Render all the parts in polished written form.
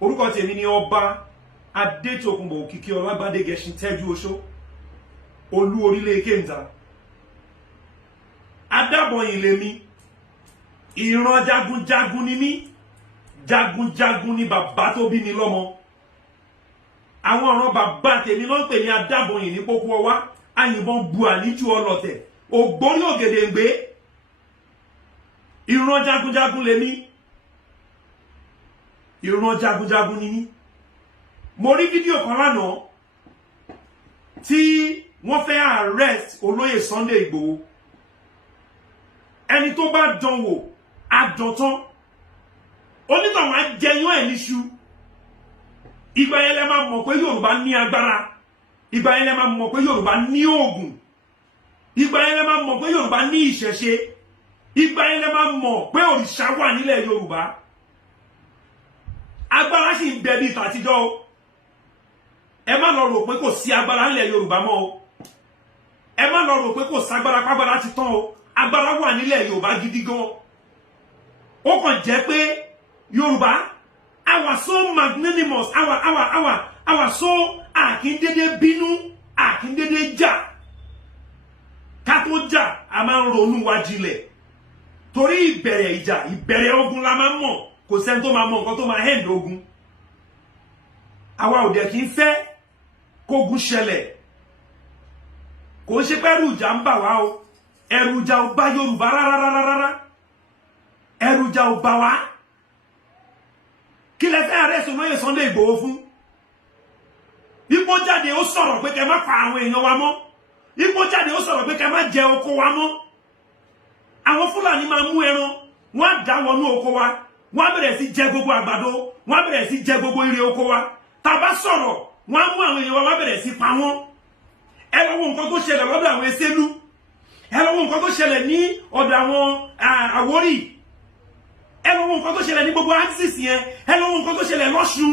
orúkọ tèmi ni ọba Adétòkunbọ̀ Òkìkí Ọlágbádé Gẹṣin Tẹ́jú Oṣó olú orílẹ̀ Kéńtà adábọ̀yìn lèmi ìran jagunjagun ni mí jagunjagun ni bàbá tó bí mi lọ́mọ àwọn ọ̀ràn bàbá tèmi ló ń pè ní adábọ̀yìn ní pópó ọwá àyìnbọn bu àníjù ọlọ̀tẹ̀ ògbórí ògèdèǹgbé ìran jagunjagun lèmi ìran jagunjagun ni mí. Mo rí fídíò kan lánàá tí wọ́n fẹ́ arrest olóyè Sunday Igboho ẹni tó bá dánwò àdọ̀tán onítọ̀hún á jẹyán ẹ̀ níṣu ìgbà yẹn lẹ máa mọ̀ pé Yorùbá ní agbára ìgbà yẹn lẹ máa mọ̀ pé Yorùbá ní oògùn ìgbà yẹn lẹ máa mọ̀ pé Yorùbá ní ìṣẹ̀ṣe ìgbà yẹn lẹ máa mọ̀ pé òrìṣà wà nílẹ̀ Yorùbá agbára sì ń bẹ bí tàtijọ́ o ẹ má lọ rò pé kò sí agbára nílẹ̀ Yorùbá mọ́ o ẹ má lọ rò pé kò ságbára pàgbára ti tán o agbára wà nílẹ̀ Yorùbá gidi gan ó kàn jẹ́ pé Yorùbá àwa so magnanimous àwa so àkíndédé bínú àkíndédé jà ká tó jà a máa ń ronú wa jinlẹ̀ torí ìbẹ̀rẹ̀ ìjà ìbẹ̀rẹ̀ ogun la máa ń mọ̀ kò sẹ́ni tó máa mọ̀ nǹkan tó máa end ogun àwa ò dẹ̀ kí ń fẹ́ kógun ṣẹlẹ̀ kò ń ṣe pé ẹ̀rù ìjà ń bà wá o ẹ̀rù ìjà ò bá Yorùbá rárá ẹ̀rù ìjà ò bà wá kí lẹ fẹ́ arrest olóyè Sunday Igboho fún ipò jáde ó sọ̀rọ̀ pé kẹ má pa àwọn èèyàn wa mọ́ ipò jáde ó sọ̀rọ̀ pé kẹ má jẹ oko wa mọ́ àwọn Fúlàní máa mú ẹran wọ́n á dá wọnú oko wa wọ́n á bẹ̀rẹ̀ sí jẹ gbogbo àgbàdo wọ́n á bẹ̀rẹ̀ sí jẹ gbogbo ire oko wa tá bá sọ̀rọ̀ wọ́n á mú àwọn èèyàn wa wọ́n á bẹ̀rẹ̀ sí pa wọ́n ẹ lọ wo nǹkan tó ṣẹlẹ̀ lọ́dọ̀ àwọn Ẹsẹ́lú ẹ lọ wo nǹkan tó ṣẹlẹ̀ ní ọ̀dọ̀ àwọn Àwórì ẹ lọ wo nǹkan tó ṣẹlẹ̀ ní gbogbo axis yẹn ẹ lọ wo nǹkan tó ṣẹlẹ̀ lọ́ṣun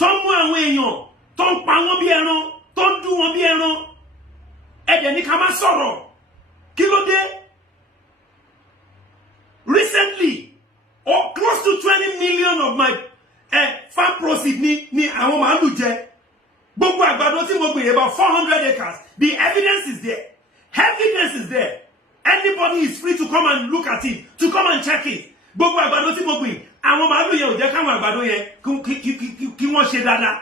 tó ń mú àwọn èèyàn tó ń pa wọ́n bí ẹran tó ń dú wọn bí ẹran ẹ dẹ̀ ní ká má sọ̀rọ̀ kí ló dé recently close to 20 million of my farm proceeds ni àwọn màálù jẹ gbogbo àgbàdo tí mo gbìn about 400 acres the evidence is there anybody is free to come and look at it to come and check it gbogbo àgbàdo tí mo gbìn àwọn màálù yẹn ò jẹ́ káwọn àgbàdo yẹn kí wọ́n ṣe dáadáa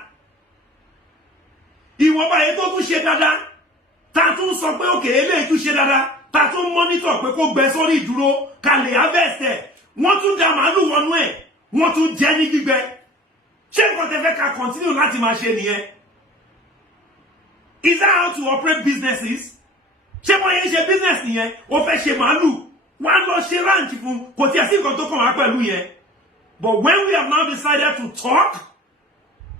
ìwọ̀nba yẹn tó tún ṣe dáadáa ta tún sọ pé òkè eléyìí tún ṣe dáadáa ta tún monitor pé kó gbẹ sórí ìdúró ká lè harvest ẹ̀ wọ́n tún da màálù wọnú ẹ̀ wọ́n tún jẹ ní gbígbẹ ṣé nǹkan tẹ́ fẹ́ ká continue láti máa ṣe nìyẹn is that how to operate businesses ṣé wọ́n yẹn ṣe business nìyẹn ó fẹ́ ṣe màálù wọ́n á lọ ṣe ranch fún kò tí ẹ sí nǹkan tó kàn wá pẹ̀lú yẹn but when we have now decided to talk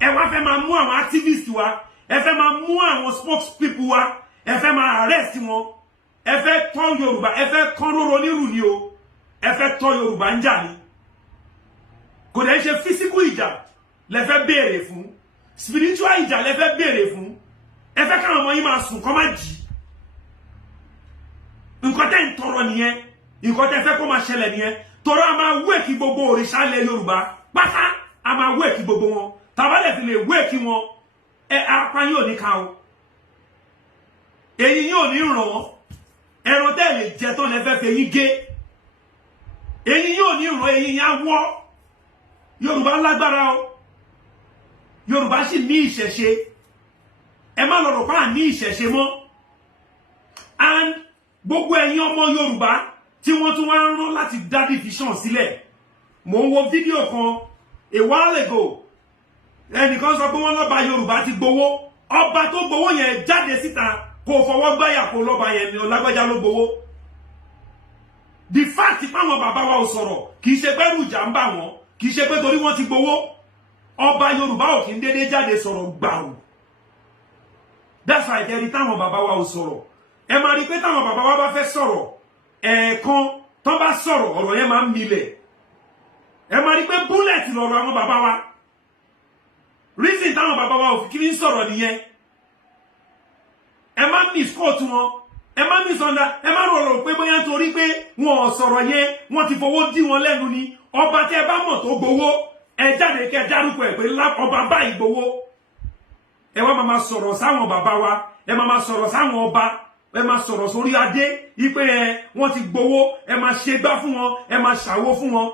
ẹ wá fẹ́ máa mú àwọn activists wa ẹ fẹ́ máa mú àwọn spokespeople wa ẹ fẹ́ máa arrest wọn ẹ fẹ́ tán Yorùbá ẹ fẹ́ kán róró nírù ni o ẹ fẹ́ tọ́ Yorùbá ń jà ní kò dẹ̀ ṣe physical ìjà lẹ fẹ́ béèrè fún spiritual ìjà lẹ fẹ́ béèrè fún ẹ fẹ́ káwọn ọmọ yín máa sùn kọ́ máa jì nǹkan tẹ́ ń tọrọ nìyẹn nǹkan tẹ́ fẹ́ kó máa ṣẹlẹ̀ nìyẹn tọrọ a máa wéèkì gbogbo òrìṣà ilẹ̀ Yorùbá pátá a máa wéèkì gbogbo wọn tàbá lè fi lè wéèkì wọn apá yóò ní ká o èyí yóò ní ràn wọn ẹran tẹ́ lè jẹ tán lẹ fẹ́ fẹ́ yín gé èyí yóò ní ràn èyí yá wọ́ Yorùbá lágbára o Yorùbá sì ní ìṣẹ̀ṣe ẹ má lọ rò pa ní ìṣẹ̀ṣe mọ́ and gbogbo ẹ̀yin ọmọ Yorùbá tí wọ́n tún wá ń rán láti dá division sílẹ̀ mò ń wo fídíò kan a while ago ẹnìkan sọ pé wọ́n lọ́ba Yorùbá ti gbowó ọba tó gbowó yẹn jáde síta kò fọwọ́ gbáyà kó lọ́ba yẹn ni Ọlágbájá ló gbowó the fact páwọn bàbá wa ò sọ̀rọ̀ kì í ṣe pé rújà ń bà wọ́n kì í ṣe pé torí wọ́n ti gbowó ọba Yorùbá ò kí ń dédé jáde sọ̀rọ̀ gbàù that's why ẹ̀rí táwọn bàbá wa ò sọ̀rọ̀ ẹ máa rí pé táwọn bàbá wa bá fẹ́ sọ̀rọ̀ ẹ̀ẹ̀kan tó bá sọ̀rọ̀ ọ̀rọ̀ yẹn máa ń milẹ̀ ẹ máa rí pé bullet lọ̀rọ̀ àwọn bàbá wa reason táwọn bàbá wa ò fi kiri ń sọ̀rọ̀ nìyẹn ẹ má misquote wọn ẹ má misunda ẹ má rọrọ pé bóyá torí pé wọn ò sọ̀rọ̀ yẹn wọ́n ti fowó dí wọn lẹ́nu ni ọba tẹ́ bá mọ̀ tó gbowó ẹ jáde kẹ́ dárúkọ ẹ̀ pé ọba bá Ìgbòho ẹ wá máa sọ̀rọ̀ sáwọn bàbá wa ẹ máa sọ̀rọ̀ sáwọn ọba ẹ máa sọ̀rọ̀ sórí adé ipe wọ́n ti gbowó ẹ máa ṣe gbá fún wọn ẹ máa ṣàwó fún wọn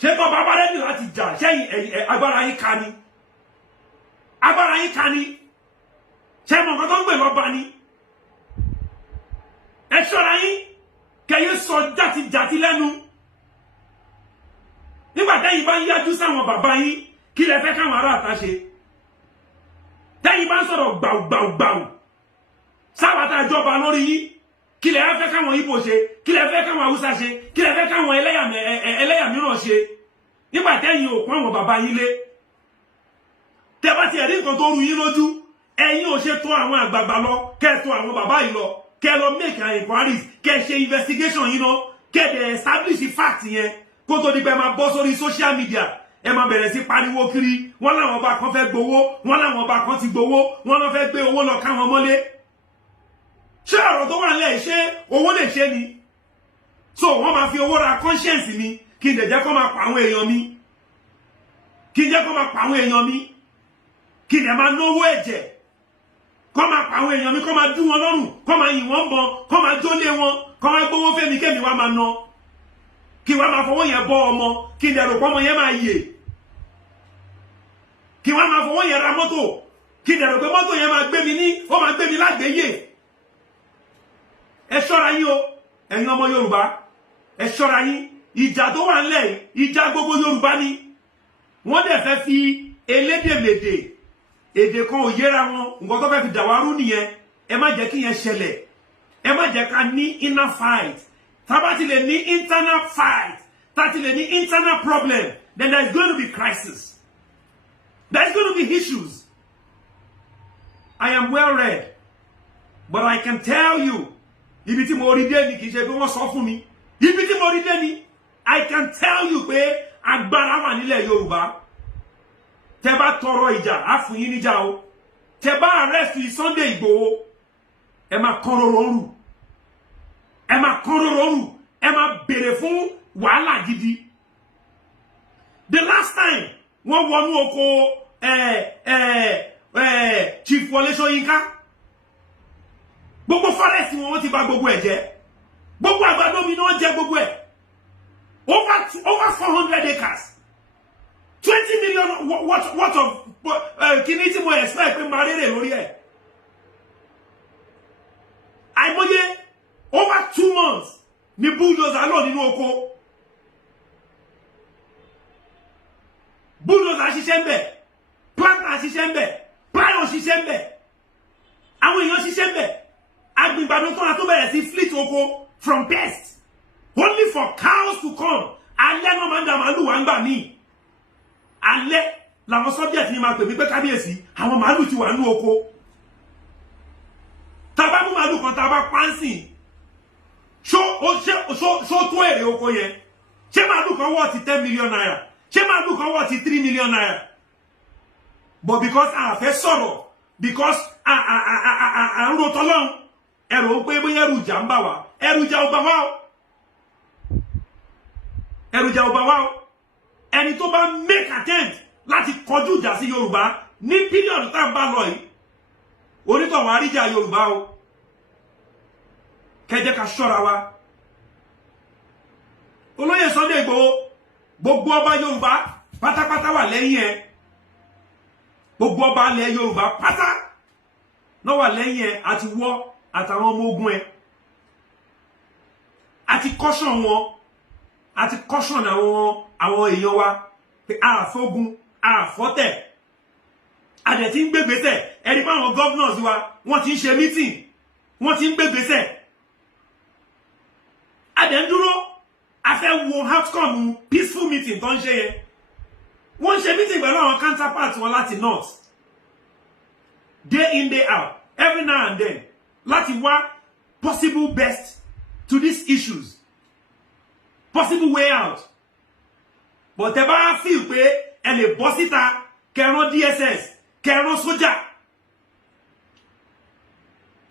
ṣé tó bàbá rẹ́dì láti jà ṣẹ́yìn agbára yín ká ni agbára yín ká ni ṣé mọ̀ nǹkan tó ń gbè lọ́ba ni ẹ ṣọ́ra yín kẹ́yẹ sọ játijàti lẹ́nu nígbà tẹ́yìn bá ń yájú sáwọn bàbá yín kí lẹ fẹ́ káwọn ará àta ṣe tẹ́yìn bá ń sọ̀rọ̀ gbàùgbàùgbàù sáwàtà ìjọba lórí yín kí lẹ fẹ́ káwọn Ìgbò ṣe kí lẹ fẹ́ káwọn Haúsá ṣe kí lẹ fẹ́ káwọn ẹlẹ́yà mìíràn ṣe nígbà tẹ́yìn ò pọ́n àwọn bàbá yín lé tẹ́ bá ti ẹ̀rí nǹkan tó rú yín lójú ẹ̀yin ò ṣe tó àwọn àgbààgbà lọ kẹ́ tó àwọn bàbá yìí lọ kẹ́ lọ make an inquiries kẹ́ ṣe investigation yín lọ kẹ́ dẹ̀ establish fact yẹn kó tó di pé máa bọ́ sórí social media ẹ máa bẹ̀rẹ̀ sí pariwo kiri wọ́n láwọn ọba kan fẹ́ gbowó wọ́n láwọn ọba kan ti gbowó wọ́n lọ fẹ́ gbé owó lọ káwọn mọ́lé ṣé ọ̀rọ̀ tó wà nílẹ̀ ṣé owó lè ṣe ni so wọ́n máa fi owó ra conscience mi kí n dẹ̀ jẹ́ kó máa pa àwọn èèyàn mi kí n jẹ́ kó máa pa àwọn èèyàn mi kí n dẹ̀ máa náwó ẹ̀jẹ̀ kó máa pa àwọn èèyàn mi kó máa dún wọn lọ́rùn kó máa yìn wọ́n bọ́n kó máa jólé wọn kó máa gbówó fẹ́mi kémi wá máa ná kí wá máa fọwọ́ yẹn bọ́ ọmọ kí n dẹ̀ rò pọ́mọ yẹn máa yè kí wá máa fọwọ́ yẹn ra mọ́tò kí n dẹ̀ rò pé mọ́tò yẹn máa gbé mi ní ó máa gbé mi lágbèéyè ẹ ṣọ́ra yín o ẹ̀yin ọmọ Yorùbá ẹ ṣọ́ra yín ìjà tó wà nílẹ̀ ìjà gbogbo Yorùbá ni wọ́n dẹ̀ fẹ́ fi elédèmèdè èdè kan ò yéra wọn nǹkan tó fẹ́ fi dàwárú nìyẹn ẹ má jẹ́ kí yẹn ṣẹlẹ̀ ẹ má jẹ́ ká ní inner fight tábà ti lè ní internal fight tá ti lè ní internal problem then there is going to be crisis there is going to be issues. I am well read but I can tell you ibi tí mo rí dé ni kì í ṣe pé wọ́n sọ fún mi ibi tí mo rí dé ni I can tell you pé agbára wà nílẹ̀ Yorùbá tẹ́ bá tọrọ ìjà á fún yín níjà o tẹ́ bá arrest Sunday Igboho ẹ máa kán roro rù ẹ máa kán roro rù ẹ máa béèrè fún wàhálà gidi the last time wọ́n wọnú oko Chief Wọlé Ṣóyínká gbogbo forest wọn ti bà gbogbo ẹ̀ jẹ́ gbogbo àgbàdo mi náà jẹ gbogbo ẹ̀ over 400 acres 20 million worth of kini tí mo expect pé máa rere lórí ẹ̀ àìmọye over 2 months ni bulldozer lọ nínú oko bulldozer ṣiṣẹ́ ń bẹ̀ planter ṣiṣẹ́ ń bẹ̀ plow ṣiṣẹ́ ń bẹ̀ àwọn èèyàn ṣiṣẹ́ ń bẹ̀ agbègbàdo tó bẹ̀rẹ̀ sí fleet oko from pests only for cows to come alẹ́ náà máa ń da màálù wá ń gbà míì alẹ́ làwọn subject ni máa pè mí pé kábíyèsí àwọn màálù ti wà ní oko tàbá mú màálù kan tàbá pánsì ṣó tó èrè oko yẹn ṣé màálù kan wọ́ ti 10 million naira ṣé màálù kan wọ́ ti 3 million naira but because a fẹ́ sọ̀rọ̀ because a ń ro tọ́lọ́run ẹ̀rọ ń pé bóyá ẹrù ìjà ń bà wá ẹrù ìjà ò bà wá o ẹrù ìjà ò bà wá o ẹni tó bá make attempt láti kọjú ìjà sí Yorùbá ní period tá ń bá lọ yìí onítọ̀wọ̀n àríjà Yorùbá o kẹjẹ ká ṣọ́ra wa olóyè Sunday Igboho gbogbo ọba Yorùbá pátápátá wà lẹ́yìn ẹ gbogbo ọba ilẹ̀ Yorùbá pátá náà wà lẹ́yìn ẹ àti wọ́ àtàwọn ọmọ ogun ẹ àti caution wọn àti caution àwọn èèyàn wa pé àfógun àfọ́tẹ̀ àdẹ̀ tí ń gbégbésẹ̀ ẹ̀rí pé àwọn governors wa wọ́n ti ń ṣe meeting wọ́n ti ń gbégbésẹ̀ àdẹ̀ ń dúró a fẹ́ wo outcome peaceful meeting tó ń ṣe yẹn wọ́n ń ṣe meeting pẹ̀lú àwọn counterparts wọn láti north day in day out every now and then láti wá possible best to these issues possible way out but ẹ bá feel pé ẹ lè bọ́ síta kẹran DSS kẹran sójà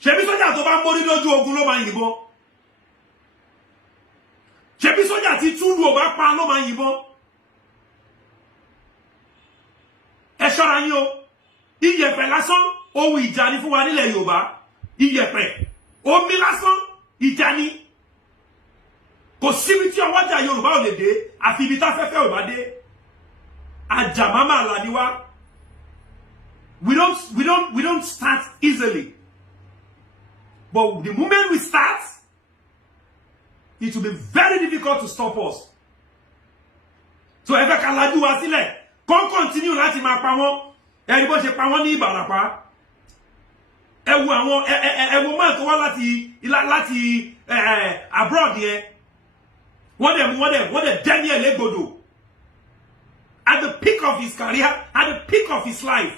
ṣebí sójà tó bá mórí lójú ogun ló máa yìnbọn ṣebí sójà tí túlù ò bá pa ló máa yìnbọn ṣọ́ra yín o iyẹ̀pẹ̀ lásán ohun ìjà ni fún wa nílẹ̀ Yorùbá iyẹ̀pẹ̀ omi lásán ìjà ni kò síbi tí ọwọ́jà Yorùbá ò lè dé àfi ibi tá fẹ́fẹ́ ò bá dé àjàmámà àlàní wa. We don't start easily. But the moment we start, it will be very difficult to stop us. So ẹ fẹ́ ká lajú wa sílẹ̀, kọ́n continue láti máa pa wọ́n. Ẹni bó ṣe pa wọ́n ní Ìbàràpá. Ẹ wo àwọn ẹ wo máa tó wá láti abroad yẹn. Wọ́n dẹ̀ Daniel Egbodo. At the peak of his career, at the peak of his life.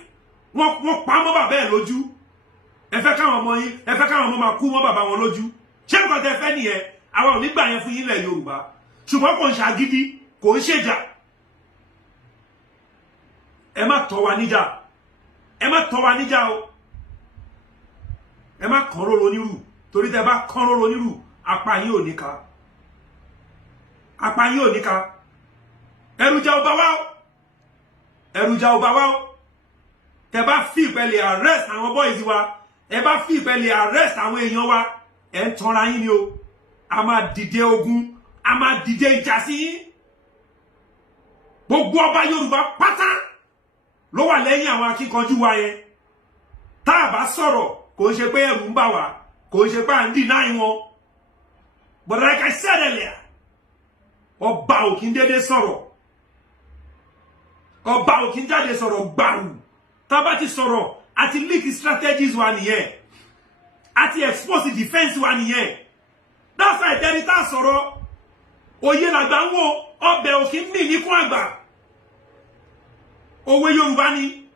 Wọ́n pa mọ́ bàbá ẹ̀ lójú. Ẹ fẹ́ káwọn ọmọ yín, ẹ fẹ́ káwọn ọmọ máa kú mọ́ bàbá wọn lójú. Ṣé nǹkan tẹ́ fẹ́ nìyẹn? Àwọn ò ní gbà yẹn fún yín lẹ̀ Yorùbá. Ṣùgbọ́n kò ń ṣàgídí, kò ń ṣèjà. Ẹ má tọ́ wa níjà. Ẹ má tọ́ wa níjà o. Ẹ má kàn róró nírù. Torí tẹ́ bá kàn róró nírù, apá yín ò ní ká. Apá yín ò ní ká. Ẹrùjà ọba wa o. Ẹrùjà ọba wa o. Tẹ́ bá fi ìpẹ́lẹ̀ arrest àwọn boys wa, ẹ bá fi ìpẹ́lẹ̀ arrest àwọn èèyàn wa, ẹ ń tanra yín ni o. A máa dìde ogun, a máa dìde ìjà sí yín. Gbogbo ọba Yorùbá pátá ló wà lẹ́yìn àwọn akíkanjú wa yẹn. Tá a bá sọ̀rọ̀, kò ń ṣe pé ẹ̀rù ń bà wá, kò ń ṣe pé à ń deny wọn. But like I said earlier, ọba ò kí ń dédé sọ̀rọ̀. Ọba ò kí ń jáde sọ̀rọ̀ gbàrú. Tá bá ti sọ̀rọ̀ àti leak strategies wa nìyẹn, àti expose the defense wa nìyẹn. That's why tẹ́rí tá sọ̀rọ̀ òye làgbà ń wò ọbẹ̀ òkè ń mì ní fún àgbà. Òwe Yorùbá ni.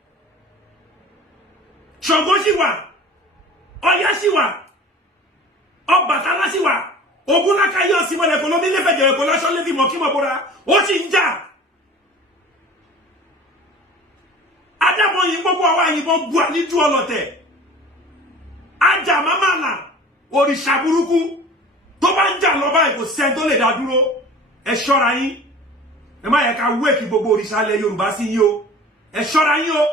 Ṣàngó sì wà, Ọya sì wà, Ọbàtálá sì wà, Ògúnlákáyé Ọ̀ṣìnmọ̀lẹ̀ kò lómi lẹ́fẹ̀jẹ̀ kò lọ́ṣọ́ lẹ́fì mọ̀ kí mọ̀ bóra, ó sì ń jà. Adámọ̀ yìí gbogbo àwa yìnbọn bu àníjú ọlọ̀tẹ̀. Àjàmámàlà òrìṣà burúkú tó bá ń jà lọ báyìí kò sẹ́ni tó lè dá dúró. Ẹ ṣọ́ra yín. Ẹ má yẹ ká wéèkì gbogbo òrìṣà ilẹ̀ Yorùbá sí yín o. Ẹ ṣọ́ra yín o.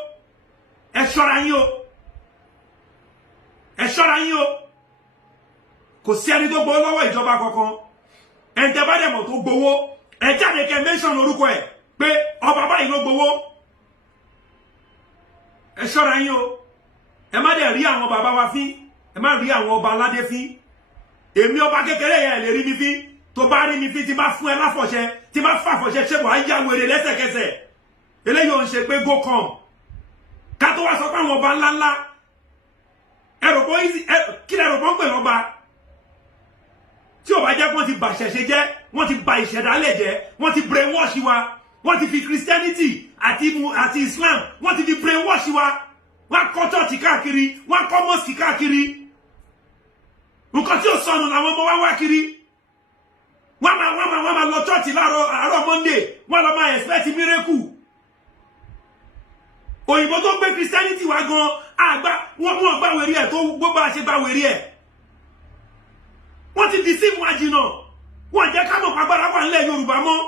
Ẹ ṣọ́ra yín o. Ẹ ṣọ́ra yín o. Kò sí ẹni tó gbowó lọ́wọ́ ìjọba kankan. Ẹni tẹ́ bá dẹ̀ mọ̀ tó gbowó, ẹ jáde kẹ́ mention orúkọ ẹ̀ pé ọba báyìí ló gbowó. Ẹ ṣọ́ra yín o. Ẹ má dẹ̀ rí àwọn bàbá wa fín. Ẹ má rí àwọn ọba aládé fín. Èmi ọba kékeré yẹn lè rí mi fín. Tó bá rí mi fín tí bá fún ẹ láfọ̀ṣẹ, tí bá fàfọ̀ṣẹ ṣe wàá yá wèrè lẹ́sẹ̀kẹsẹ̀. Eléyìí ò ń ṣe pé go come. Ká tó wá sọ pé àwọn ọba ńláńlá. Ẹ rò pé kí lẹ rò pé ń pè lọ́ba? Tí ò bá jẹ́ wọ́n ti bà ṣẹ̀ṣẹ̀ jẹ́, wọ́n ti bà ìṣẹ̀dálẹ̀ jẹ́, wọ́n ti brainwash wa, wọ́n ti fi Christianity àti Islam, wọ́n ti fi brainwash wa. Wọ́n kọ́ church káàkiri, wọ́n kọ́ mosque káàkiri. Nǹkan tí ó sọnù làwọn ọmọ wa wá kiri. Wọ́n máa lọ church àárọ̀ Monday, wọ́n lọ máa expect miracle. Òyìnbó tó gbé Christianity wá gan, wọ́n gbà wèrè ẹ̀ tó gbogbo àṣẹ gbà wèrè ẹ̀. Wọ́n ti deceive wa jìnà. Wọ́n jẹ́ ká mọ̀ pàgbára wà nílẹ̀ Yorùbá mọ́.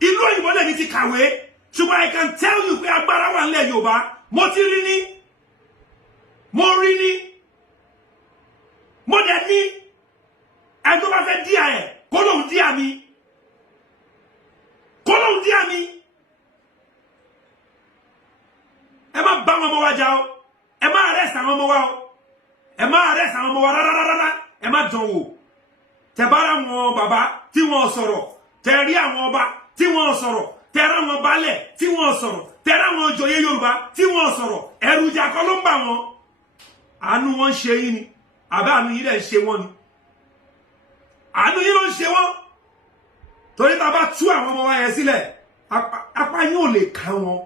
Ìlú òyìnbó lẹ́ni ti kàwé. Ṣùgbọ́n I can tell you pé agbára wà nílẹ̀ Yorùbá. Mo ti rí ní. Mo rí ní. Mo dẹ̀ ní. Ẹni tó bá fẹ́ díà ẹ̀ kó lóun díà mi. Kó lóun díà mi. Ẹ má bá wọn ọmọ wa jà o. Ẹ má arrest àwọn ọmọ wa o. Ẹ má arrest àwọn ọmọ wa rárá. Ẹ má dán wò. Tẹ́ bá ra wọn bàbá tí wọ́n sọ̀rọ̀. Tẹ́ rí àwọn ọba tí wọ́n sọ̀rọ̀. Tẹ́ ra wọn baálẹ̀ tí wọ́n sọ̀rọ̀. Tẹ́ ra wọn joyè Yorùbá tí wọ́n sọ̀rọ̀. Ẹ̀rù ìjà kọ́ ló ń bà wọ́n. Àánú wọn ṣe yín ni. Àbá àánú yín dẹ̀ ṣe wọ́n ni. Àánú yín ló ń ṣe wọ́n. Torí tá bá tú àwọn ọmọ wa yẹn sílẹ̀, apá yín ò lè ká wọn.